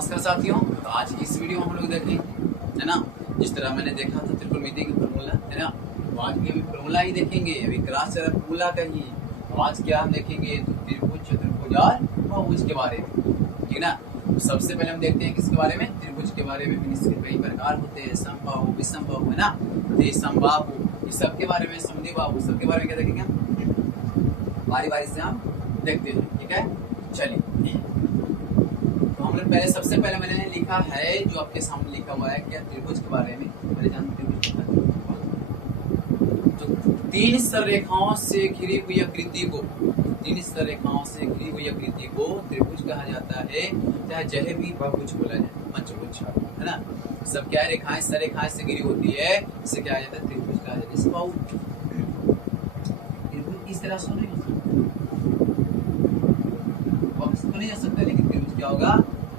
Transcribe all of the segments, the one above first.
नमस्कार साथियों, तो आज की इस वीडियो में हम लोग देखेंगे, है ना। जिस तरह मैंने देखा था त्रिकोणमिति की फॉर्मूला, है ना, तो आज भी अभी फॉर्मूला ही देखेंगे। अभी क्लास चल रहा फॉर्मूला का ही। तो आज क्या हम देखेंगे, तो त्रिभुज, चतुर्भुज और बहुभुज के बारे में, ठीक है ना। तो सबसे पहले हम देखते हैं किसके बारे में, त्रिभुज के बारे में। इसके कई प्रकार होते हैं, समबाहु, विषमबाहु, है ना, द्विसमबाहु, इस सब के बारे में, समद्विबाहु, सबके बारे में क्या देखेंगे हम, बारी बारी से हम देखते हैं, ठीक है। चलिए, तो हमने पहले सबसे पहले मैंने लिखा है, जो आपके सामने लिखा हुआ है, क्या त्रिभुज के बारे में। पहले जानते त्रिभुज, तो तीन सररेखाओं से घिरी हुई आकृति को, तीन सररेखाओं से घिरी हुई आकृति को त्रिभुज कहा जाता है, चाहे जहे भी बहुभुज बोला जाए, पंचभुज, है ना। सब क्या रेखाएं, सररेखाएं से घिरी होती है, इसे क्या जाता है, त्रिभुज कहा जाता है। इस त्रिभुज इस तरह से नहीं नहीं जा सकता, लेकिन त्रिभुज क्या होगा,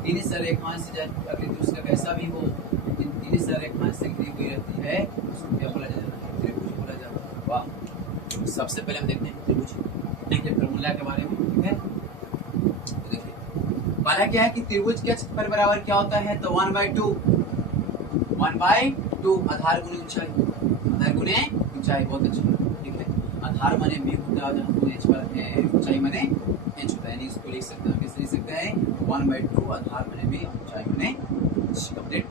तीन सररेखाएं से आकृति उसका कैसा भी हो, तीन सररेखाएं से घिरी हुई रहती है, उसको क्या बोला जाता है, त्रिभुज बोला जाता है। वाह। तो सबसे पहले हम देखते हैं त्रिभुज के फॉर्मूला के बारे में, ठीक है। तो देखिए, पहला क्या है कि त्रिभुज के क्षेत्रफल बराबर क्या होता है, तो 1/2, 1/2 आधार गुणे ऊंचाई, आधार गुणे ऊंचाई। बहुत अच्छा, ठीक है। आधार माने b होता है, जहां h पर है, ऊंचाई माने h होता है, यानी इसको लिख सकते हैं, कैसे लिख सकते हैं, 1/2 आधार माने b, ऊंचाई माने h। कंप्लीट।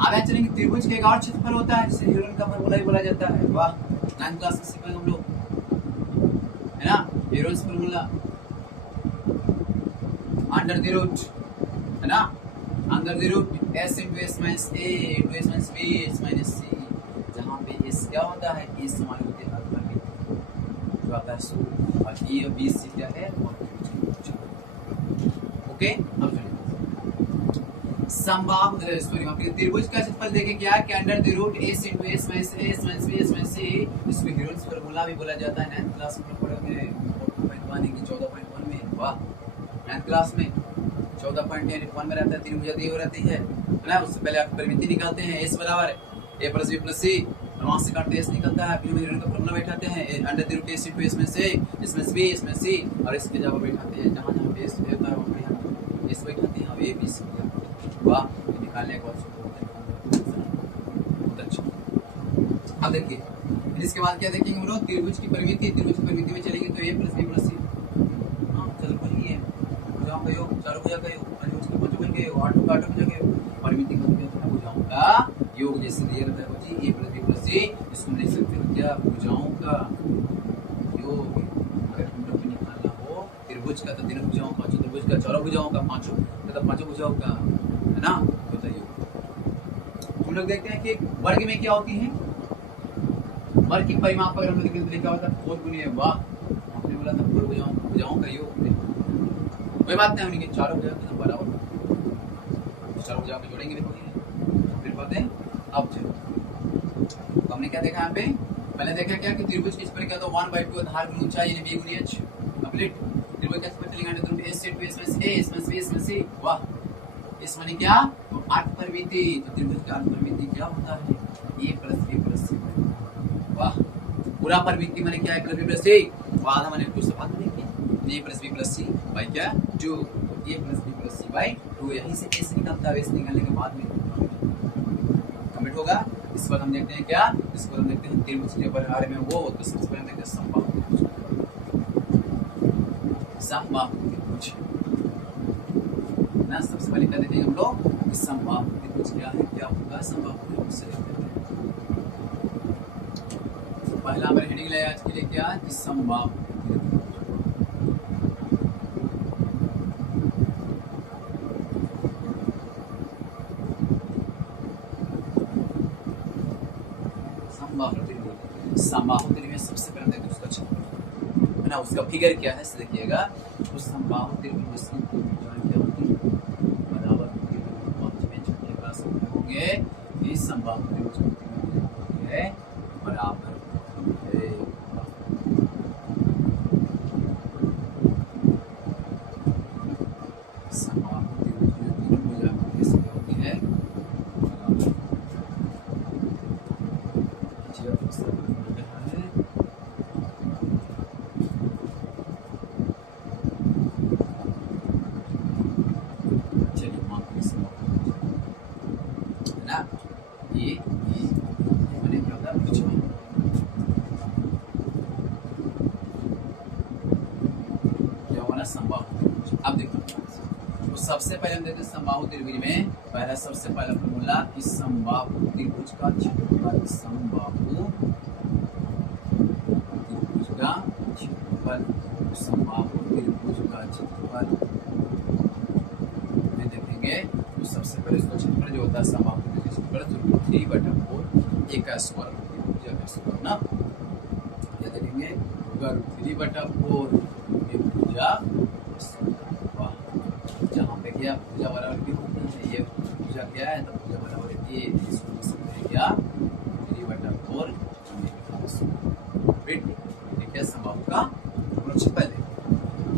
आगे चलेंगे, त्रिभुज के एक और क्षेत्रफल होता है, जिसे हेरोन का फॉर्मूला ही बोला जाता है। वाह, 9th क्लास में सीखेंगे हम लोग, है ना, Heron formula, under the root, है ना, under the root s into s minus a into s minus b s minus c, जहां पे s क्या होता है, s हमारे होते हैं अल्फा के, जो आता है 100, और e और b c क्या है, ओके। अब चलिए, समबाहु, सॉरी, वहां पे त्रिभुज का क्षेत्रफल देखें क्या है, कि under the root s into s minus a s minus b s minus c, इसको हेरोन्स फार्मूला भी बोला जाता है। 9th क्लास में पढ़ोगे 4.1 की 14.1 में। वाह, 9th क्लास में 14.1 में रहता है, त्रिभुज दी हो रहती है ना। उससे पहले आप परिमिति निकालते हैं, s बराबर a plus b plus c, और वहां से काटते s निकलता है, फिर हेरोन का फार्मूला बैठाते हैं, under the root s into s minus a s minus b s minus c, और इसके जगह बैठाते हैं, जहां जहां s होता है वहां पे s बैठाते हैं, और a b c। वाह, निकालने के बाद बहुत अच्छा। अब देखिए, इसके बाद क्या देखेंगे हम लोग, त्रिभुज की परिमिति। त्रिभुज की परिमिति में चलेंगे तो a plus b plus c, हाँ चलो बोलिए, भुजाओं का योग, चारों भुजा का योग, त्रिभुज के पंचभुज के योग, आठों का आठों भुजा के योग, परिमिति का मतलब भुजाओं का योग, जैसे दिया रहता है जी a plus b plus c, इसको लिख सकते हो क्या, भुजाओं का योग। अगर हम निकालना हो त्रिभुज का, तो तीनों भुजाओं का, चतुर्भुज का चारों भुजाओं का, पांचों तथा पांचों भुजाओं का, है ना, बताइए। हम लोग देखते हैं कि वर्ग में क्या होती है, वर्ग की परिमाप पर हम लोग देखते हैं क्या होता है, 4 गुणे। वाह, आपने बोला था 4 भुजाओं का योग, कोई बात नहीं, उनके चारों भुजाओं के बराबर, चारों भुजाओं को जोड़ेंगे, देखोगे फिर बात है। अब चलो, तो हमने क्या देखा यहाँ पे, पहले देखा क्या कि त्रिभुज के क्षेत्रफल क्या होता है, 1/2 आधार गुणे ऊंचाई, यानी b गुणे h। कंप्लीट। त्रिभुज का क्षेत्रफल चलेंगे under root s into s minus a s minus b s minus c। वाह, इस माने क्या, तो 8 परिमिति, तो त्रिभुज का 8 परिमिति क्या होता है, a plus b plus c। वाह, पूरा परिमिति माने क्या है, प्लस b प्लस c, आधा माने 2 से भाग देंगे, a plus b plus c by क्या 2, a plus b plus c by 2। यहीं से s निकलता है, s निकलने के बाद में कंप्लीट होगा। इस पर हम देखते हैं क्या, इस पर हम देखते हैं त्रिभुज के बारे में वो, तो सबसे पहले देखते हैं समबाहु त्रिभुज। समबाहु त्रिभुज ना, सबसे पहले क्या देखेंगे हम लोग, समबाहु त्रिभुज क्या है, क्या होगा समबाहु त्रिभुज से। तो पहला हमारे हेडिंग लाया आज के लिए क्या, कि समबाहु त्रिभुज। समबाहु त्रिभुज सबसे पहले देखते हैं उसका क्षेत्रफल, है ना, उसका फिगर क्या है, देखिएगा। तो समबाहु त्रिभुज की क्या होती है, बराबर छठे क्लास में होंगे, ये समबाहु त्रिभुज होती है बराबर है, समबाहु त्रिभुज की तीनों भुजा होती है बराबर। समबाहु त्रिभुज। अब देखो तो सबसे पहले हम देखते हैं समबाहु त्रिभुज में पहला सबसे पहला फॉर्मूला कि समबाहु त्रिभुज का क्षेत्रफल, समबाहु त्रिभुज का क्षेत्रफल, समबाहु त्रिभुज का क्षेत्रफल में देखेंगे तो सबसे पहले इसका क्षेत्रफल जो होता है समबाहु त्रिभुज का क्षेत्रफल 3/4 a का स्क्वायर भुजा का स्क्वायर ना, ये देखेंगे 3/4 ये भुजा, जहाँ पे क्या भुजा बराबर की होती है, ये भुजा क्या है तो भुजा बराबर ए, इसको लिख सकते हैं क्या 3/4 क्या समबाहु का क्षेत्रफल है।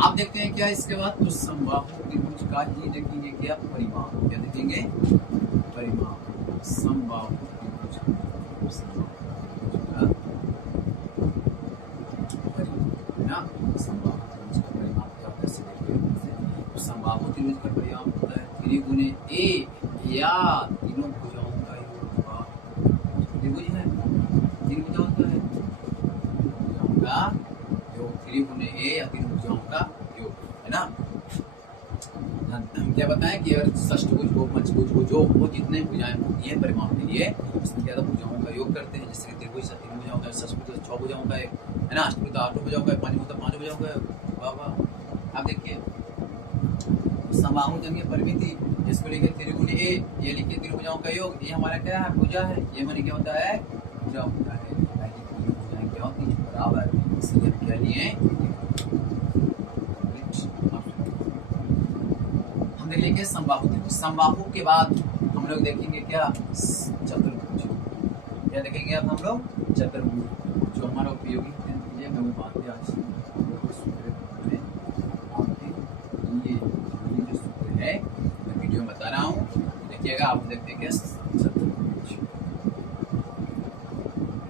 आप देखते हैं क्या इसके बाद तो समबाहु त्रिभुज का ही देखेंगे क्या परिमाप, क्या देखेंगे परिमाप, समबाहु त्रिभुज का परिमाप है ना, समबाहु त्रिभुज का परिमाप क्या होता है इसे देखिए। तो समबाहु त्रिभुज का परिमाप होता है 3 गुने a या तीनों भुजाओं का योग का, त्रिभुज है 3 भुजा होता है, भुजाओं का योग 3 गुने a या तीन भुजाओं का योग है ना। हम क्या बताएं कि अगर षष्ठभुज को पंचभुज को जो वो जितने भुजाएं होती हैं परिमाप के लिए उसमें क्या भुजाओं का योग करते हैं, जैसे कि त्रिभुज से 3 भुजाओं का, षष्ठभुज 6 भुजाओं का है ना, अष्टभुज 8 भुजाओं का, पंचभुज 5 भुजाओं का। वाह वाह। आप देखिए समबाहु जंगे परिमिति इसको लेके 3 गुने a, ये लिखिए 3 भुजाओं का योग, ये हमारा क्या है भुजा है, ये माने क्या होता है भुजा होता है, तीनों भुजाएं क्या होती हैं बराबर, इसलिए हम क्या लिए हम देख लेंगे समबाहु त्रिभुज। समबाहु के बाद हम लोग देखेंगे क्या चतुर्भुज, क्या देखेंगे अब हम लोग चतुर्भुज जो हमारा उपयोगी है, ये मैं वो बातें आज ये जो सूत्र है मैं वीडियो में बता रहा हूँ, देखिएगा आप देखते हैं क्या चतुर्भुज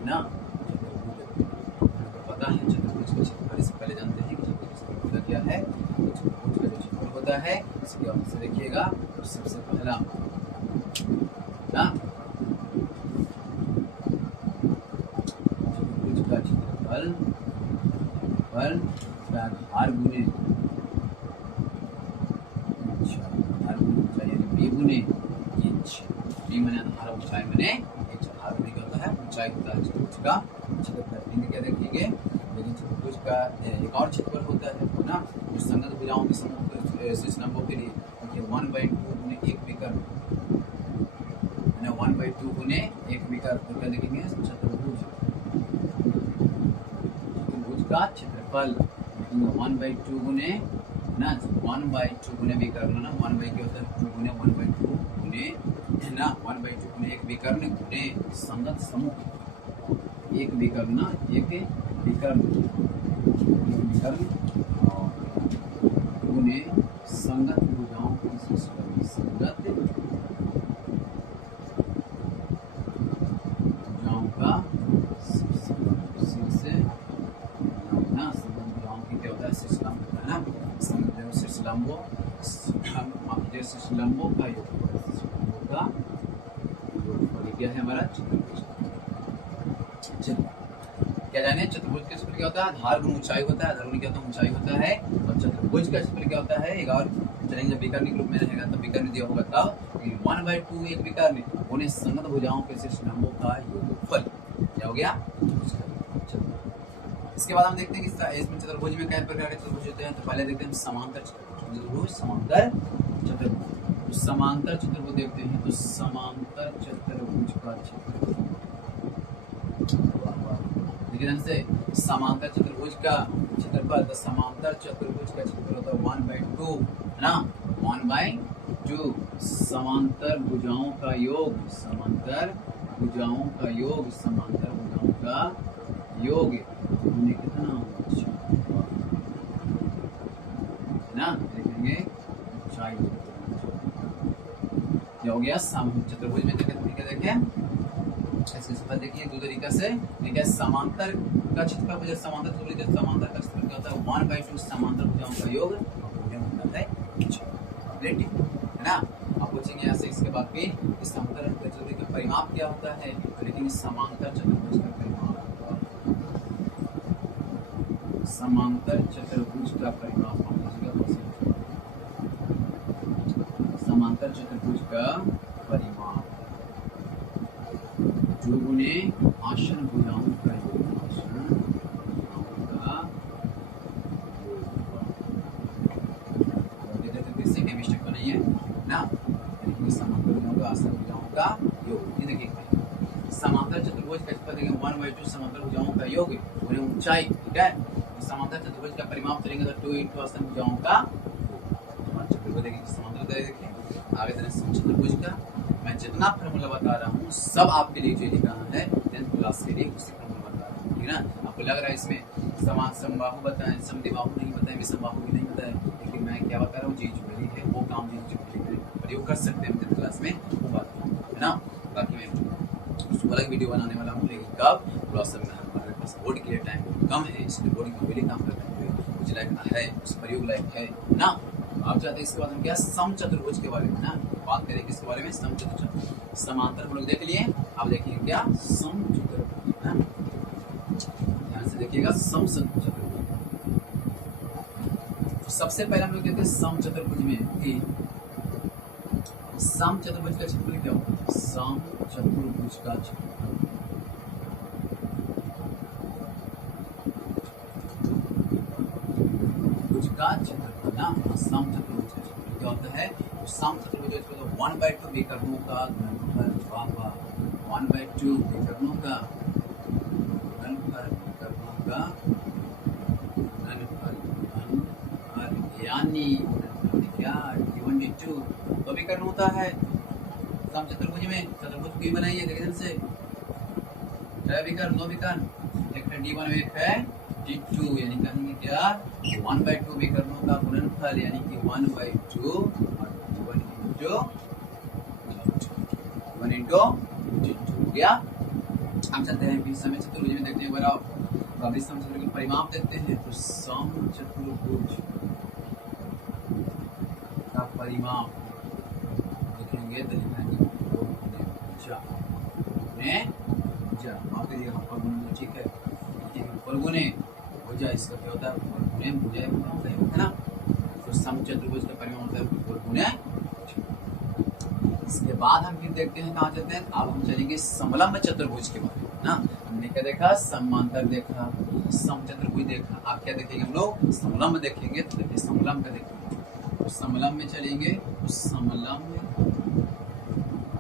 ना, पता है चतुर्भुज का क्षेत्रफल से पहले जानते हैं कि चतुर्भुज का क्या है, चतुर्भुज का जो क्षेत्रफल होता है इसके आप से देखिएगा तो सबसे पहला ना चतुर्भुज का क्षेत्रफल आधार गुने बी गुने बी मैंने आधार ऊंचाई मैंने आधार गुने क्या होता है ऊंचाई होता है चतुर्भुज का क्षेत्रफल। क्या देखेंगे लेकिन चतुर्भुज का एक और क्षेत्रफल होता है ना जो संगत भुजाओं के समूह शीर्ष लंबों के लिए 1/2 गुने 1 विकर्ण 1/2 गुने 1 विकर्ण, तो क्या देखेंगे चतुर्भुज का क्षेत्रफल 1/2 गुने ना 1/2 गुने विकर्ण ना 1/2 क्या होता है 2 गुने 1/2 गुने ना 1/2 गुने 1 विकर्ण गुने संगत समूह 1 विकर्ण ना 1 विकर्ण गुने संगत भुजाओं की संगत भुजाओं का शीर्ष ना संगत भुजाओं की क्या होता है शीर्ष लंब होता है ना, संगत शीर्ष लंबों शीर्ष लंबों का योग का क्या है हमारा चतुर्भुज। क्या जाने चतुर्भुज का क्षेत्रफल क्या होता है आधार गुण ऊंचाई होता है, आधार गुण क्या होता है ऊंचाई होता है, और चतुर्भुज का क्षेत्रफल क्या होता है एक और चलेंगे जब विकर्ण के रूप में रहेगा तब विकर्ण दिया होगा तब 1/2 एक विकर्ण उन्हें संगत भुजाओं के शीर्ष लंबों का योगफल क्या हो गया। इसके बाद हम देखते हैं कि इसमें चतुर्भुज में कई प्रकार के चतुर्भुज होते हैं, तो पहले देखते हैं समांतर चतुर्भुज, समांतर चतुर्भुज, समांतर चतुर्भुज देखते हैं तो समांतर चतुर्भुज का क्षेत्रफल देखिए ढंग से समांतर चतुर्भुज का क्षेत्रफल, तो समांतर चतुर्भुज का क्षेत्रफल होता है 1/2 है ना 1/2 समांतर भुजाओं का योग, समांतर भुजाओं का योग, समांतर भुजाओं का योग कितना है ना देखेंगे ऊंचाई क्या हो गया चतुर्भुज में देखें इसके सफल देखिए दो तरीका से देखिए समांतर का क्षेत्रफल मुझे समांतर चतुर्भुज का समांतर का क्षेत्रफल क्या होता है 1/2 समांतर भुजाओं का योग होता है रिलेटिव है ना। आप पूछेंगे ऐसे इसके बाद भी इस समांतर चतुर्भुज का परिमाप क्या होता है, लेकिन समांतर चतुर्भुज का परिमाप समांतर चतुर्भुज का परिमाप समांतर चतुर्भुज का परिमाप, जो गुने आसन भुजाओं का योग, आसन भुजाओं का योग। फिर से कोई मिस्टेक तो नहीं है ना, समांतर भुजाओं का आसन भुजाओं का योग। ये देखिए समांतर चतुर्भुज का क्षेत्रफल 1/2 समांतर भुजाओं का योग और ऊंचाई, ठीक है। समांतर चतुर्भुज का परिमाप चलेंगे तो 2 × आसन भुजाओं का चतुर्भुज। देखिए समांतर देखिए आगे तरह समचतुर्भुज का मैं जितना फॉर्मूला बता रहा हूँ सब आपके लिए जो लिखा है 10th क्लास के लिए उसी फॉर्मूला बता रहा हूँ, ठीक है ना। आपको लग रहा है इसमें समान समबाहु बताएं, समद्विबाहु नहीं बताएं, विषमबाहु भी नहीं बताएं, लेकिन मैं क्या बता रहा हूँ, जी ज्वेलरी है वो काम जी ज्वेलरी प्रयोग कर सकते हैं 10th क्लास में, वो बात है ना। बाकी मैं उसको अलग वीडियो बनाने वाला हूँ, लेकिन कब थोड़ा सा हमारे पास बोर्ड के लिए टाइम कम है, इसलिए बोर्ड की पहले काम कर रहे हैं, मुझे लायक है उस प्रयोग लायक है ना। आप चाहते हैं इसके बाद हम क्या समचतुर्भुज के बारे में ना बात करें, किसके बारे में, समचतुर्भुज। समांतर हम लोग देख लिए, अब देखेंगे क्या समचतुर्भुज है। ध्यान से देखिएगा समचतुर्भुज। सबसे पहले हम लोग देखते हैं समचतुर्भुज में कि समचतुर्भुज का क्षेत्रफल क्या होता है। समचतुर्भुज का क्षेत्रफल का क्षेत्रफल ना, समचतुर्भुज का क्षेत्रफल क्या होता है, समचतुर्भुज का क्षेत्रफल 1/2 विकर्णों का गुणनफल, 1/2 विकर्णों का गुणनफल, यानी क्या d1 d2 तो विकर्ण होता है समचतुर्भुज में। चतुर्भुज की बनाइए देखिए से, विकर्ण दो विकर्ण, एक है d1 एक है d2, यानी कहेंगे क्या 1/2 विकर्णों का गुणनफल, यानी कि 1/2 1 into d2 हो गया। हम चलते हैं फिर समचतुर्भुज में देखते हैं एक बार अब इस समचतुर्भुज का परिमाप देखते हैं। तो समचतुर्भुज का परिमाप देखेंगे तो लिखा है ठीक है, ऊपर गुने भुजा, इसका क्या होता है ऊपर गुने भुजा है ना। तो समचतुर्भुज का परिमाप होता है ऊपर गुने। इसके बाद हम फिर देखते हैं कहाँ चलते हैं, अब हम चलेंगे समलंब चतुर्भुज के बारे में ना। हमने क्या देखा, समांतर देखा, समचतुर्भुज देखा, आप क्या देखेंगे हम लोग समलंब देखेंगे। तो देखिए समलंब का देखेंगे, तो समलंब में चलेंगे तो समलंब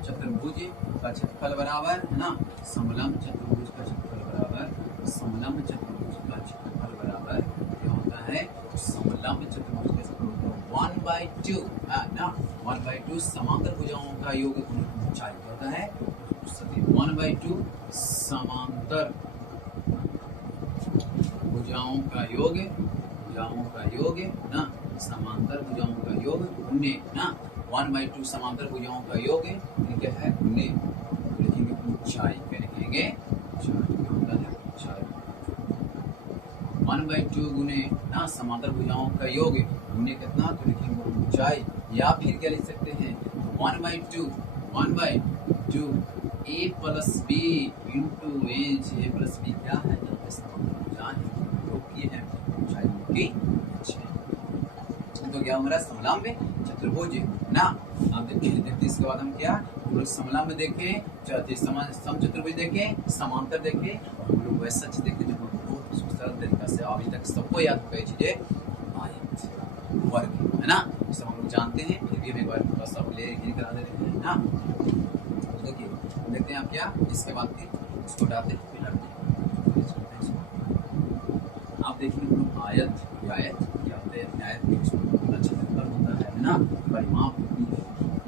चतुर्भुज का क्षेत्रफल बराबर है ना, समलंब चतुर्भुज का क्षेत्रफल बराबर समलंब चतुर्भुज का क्षेत्रफल बराबर क्या होता है, समलंब चतुर्भुज का क्षेत्रफल 1/2 ना, 1/2 समांतर भुजाओं का योग गुणन ऊंचाई होता है। 1/2 समांतर भुजाओं का योग, भुजाओं का योग ना, समांतर भुजाओं का योग गुणे ना, 1/2 समांतर भुजाओं का योग क्या है गुणे, लिखेंगे ऊंचाई, क्या लिखेंगे होता है ऊंचाई। 1/2 गुणे ना समांतर भुजाओं का योग गुणे कितना, तो लिखेंगे ऊंचाई। या फिर क्या लिख सकते हैं 1/2 a plus b into h, a plus b क्या है, है ऊंचाई की। तो क्या हमारा समलंब चतुर्भुज ना। आप देखते इसके बाद हम क्या समलंब देखें, समचतुर्भुज देखें, समांतर देखें, और हम लोग वैसा चीज देखें जो बहुत सरल तरीका से अभी तक सबको याद हो गई चीजें, आयत वर्ग है ना, सब हम लोग जानते हैं, फिर भी हम एक बार थोड़ा सा क्लियर करा दे रहे हैं ना। देखिए देखते हैं आप क्या, इसके बाद फिर इसको डालते हैं, फिर आप देखिए आयत क्या होता है, आयत में क्षेत्रफल होता है ना, परिमाप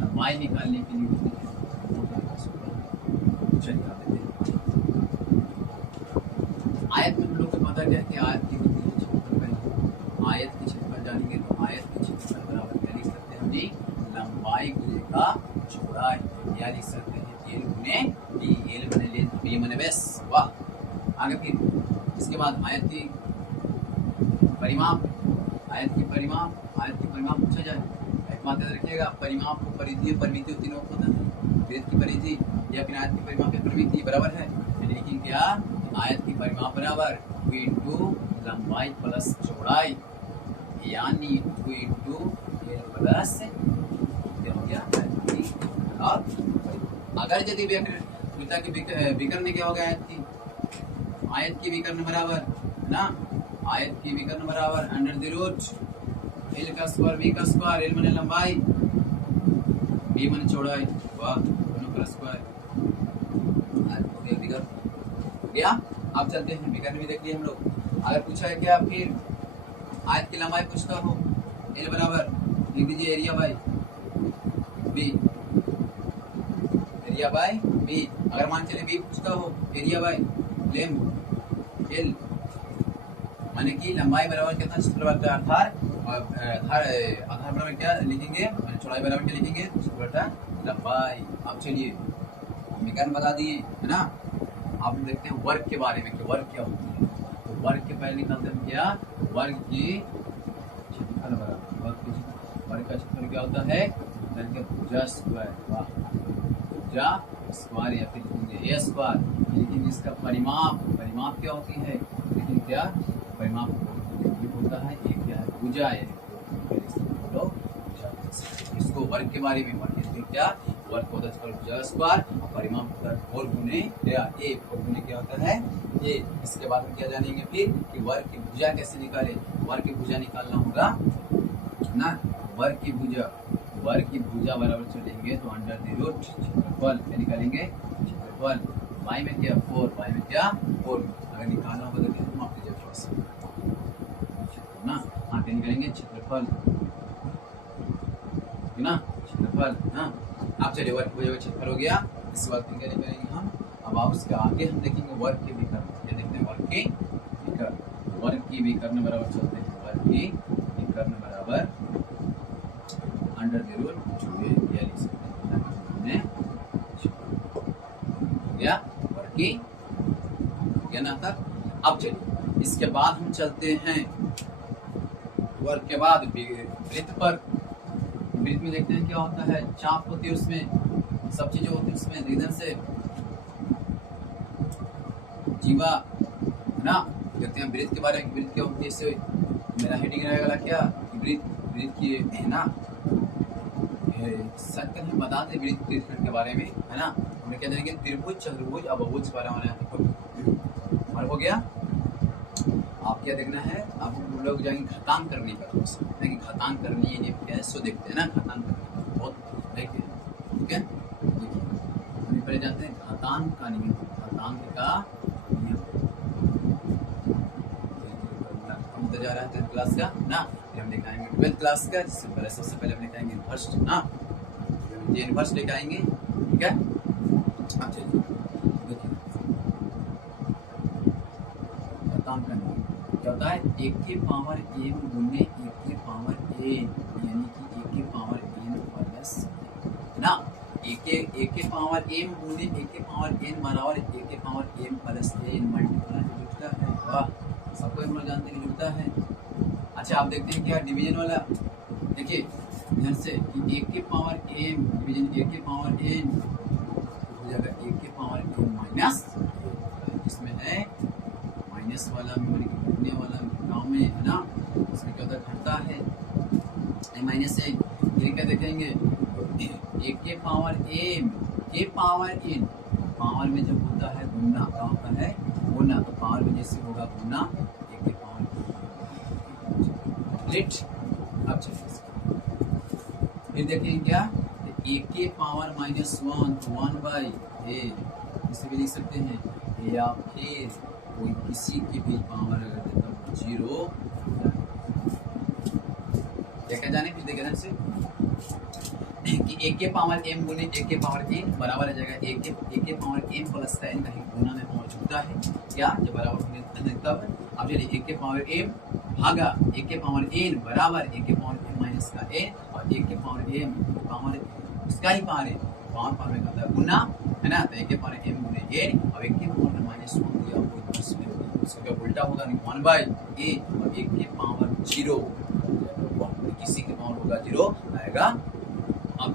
लंबाई निकालने के लिए चलिए आप देखते हैं आयत में हम लोग को पता क्या है कि आयत की होती है क्षेत्रफल, आयत की क्षेत्रफल जानेंगे तो आयत की क्षेत्रफल बराबर क्या लिख सकते हैं हमने, लंबाई गुणा चौड़ाई, या लिख सकते हैं एल गुणे डी, एल बने लेंथ, बी बने बेस। वाह। आगे फिर इसके बाद आयत की परिमाप, आयत की परिमाप पूछा जाए, एक बात याद रखिएगा, परिमाप को परिधि परिमिति तीनों होता है, वृत्त की परिधि या फिर आयत की परिमाप या परिमिति बराबर है, लेकिन क्या आयत की परिमाप बराबर 2 इंटू लंबाई प्लस चौड़ाई, यानी 2 इंटू एल प्लस क्या हो गया और अगर यदि विकर्ण विकर्ण क्या हो गया आयत की विकर्ण बराबर है ना, आयत की विकर्ण बराबर अंडर द रूट एल का स्क्वायर बी का स्क्वायर, एल माने लंबाई बी माने चौड़ाई, वाह दोनों का स्क्वायर हो गया विकर्ण गया। अब चलते हैं विकर्ण भी देख लिए हम लोग। अगर पूछा है क्या फिर आयत की लंबाई पूछता हो एल बराबर लिख दीजिए area by b, area by b. अगर मान चले बी पूछता हो एरिया बाय लेम एल माने कि लंबाई बराबर कितना क्षेत्र बटा अर्थात आधार बराबर क्या लिखेंगे माने चौड़ाई बराबर क्या लिखेंगे क्षेत्र बटा लंबाई। अब चलिए विकर्ण बता दिए है ना। आप देखते हैं वर्ग के बारे में कि वर्ग क्या होती है। तो वर्ग के पहले निकालते हैं क्या वर्ग की क्षेत्रफल बराबर वर्ग का क्षेत्रफल क्या होता है भुजा स्क्वायर, वाह भुजा स्क्वायर या फिर ए स्क्वायर। लेकिन इसका परिमाप क्या होती है, लेकिन क्या परिमाप होता है ये क्या है भुजा है। इसको वर्ग के बारे में वर्ग क्या वर्ग होता है भुजा स्क्वायर और परिमाप होता है 4 गुने ए, 4 गुने क्या होता है ए। इसके बाद हम क्या जानेंगे फिर कि वर्ग की भुजा कैसे निकाले। वर्ग की भुजा निकालना होगा ना, वर्ग की भुजा बराबर चलेंगे तो अंडर द रूट क्षेत्रफल क्या निकालेंगे क्षेत्रफल y में क्या 4, y में क्या 4। अगर निकालना होगा तो माफ कीजिए थोड़ा सा ना, हाँ क्या निकालेंगे क्षेत्रफल ना क्षेत्रफल हाँ। अब चलिए वर्ग की भुजा का क्षेत्रफल हो गया। इसके बाद क्या निकालेंगे हम। अब आप उसके आगे हम देखेंगे वर्ग के विकर्ण, क्या देखते हैं वर्ग के विकर्ण। वर्ग की विकर्ण बराबर चलते हैं वर्ग की विकर्ण बराबर अंडर द रूट जो है क्या लिख सकते हैं या वर्ग की ज्ञान तक। अब चलिए इसके बाद हम चलते हैं वर्ग के बाद वृत्त पर। वृत्त में देखते हैं क्या होता है चाप होती है उसमें सब चीजें होती है उसमें इधर से जीवा है ना। देखते हैं वृत्त के बारे में वृत्त क्या होती है। इससे मेरा हेडिंग रहेगा क्या वृत्त की है ना सत्य हम बताते वृत्त के बारे में है ना। हमने क्या जानेंगे त्रिभुज चतुर्भुज और बहुभुज के बारे में हमारा हो गया। आप क्या देखना है आप लोग जाएंगे घातांक करने का कि घातांक करनी है कैसे देखते हैं ना घातांक करने बहुत देखिए ठीक है। हम पहले जानते हैं घातांक का नियम, घातांक का नियम हम तो जा रहा है 10th क्लास का ना, फिर हम लेके आएंगे 12th क्लास का जिससे पहले सबसे पहले हम लेके आएंगे इनवर्स ना, ये इनवर्स लेके आएंगे ठीक है। अब चलिए देखिए घातांक का नियम क्या होता है 1 के पावर m गुने 1 के पावर n यानी कि 1 के पावर n प्लस ना 1 के पावर m गुने 1 के पावर n बराबर 1 के power m plus n multiply जुड़ता है। वाह सबको हम लोग जानते हैं कि जुड़ता है। अच्छा आप देखते हैं क्या डिवीजन वाला देखिए इधर से कि 1 के पावर m डिवीजन 1 के पावर n हो जाएगा 1 के पावर n माइनस इसमें है माइनस वाला वाला गाँव में है ना उसमें क्या होता है घटता है माइनस से फिर क्या देखेंगे 1 के पावर m के पावर n पावर में जब होता है गुना क्या होता है गुना, तो पावर में जैसे होगा गुना 1 के पावर लेट। अब चलिए फिर देखेंगे क्या 1 के पावर -1 तो 1/a इसे भी लिख सकते हैं या फिर कोई किसी की भी पावर अगर देता हूँ 0 देखा जाने फिर देखा जाने से कि 1 के पावर m गुने 1 के पावर n बराबर आ जाएगा 1 के पावर m प्लस का n कहीं गुना में पावर छूटता है क्या जब बराबर होने तब। अब चलिए 1 के पावर m भागा 1 के पावर n बराबर 1 के पावर m माइनस का n और 1 के पावर m पावर इसका ही पावर है पावर में करता है गुना है ना। तो 1 के पावर m गुने n और 1 के पावर -1 दिया हुआ इसमें उसका उल्टा होगा 1/a और 1 के पावर 0 किसी के पावर होगा 0 आएगा। अब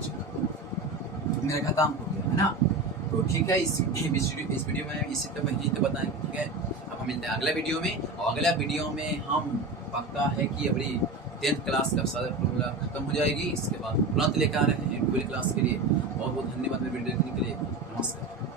मेरा घातांक हो गया है ना। तो ठीक है इस वीडियो में इसी तो वही तो बताएंगे ठीक है। अब हम मिलते हैं अगले वीडियो में और अगला वीडियो में हम पक्का है कि अभी 10th क्लास का सारा फॉर्मूला खत्म हो जाएगी। इसके बाद तुरंत लेकर आ रहे हैं 12 क्लास के लिए। बहुत बहुत धन्यवाद मेरे वीडियो देखने के लिए। नमस्कार।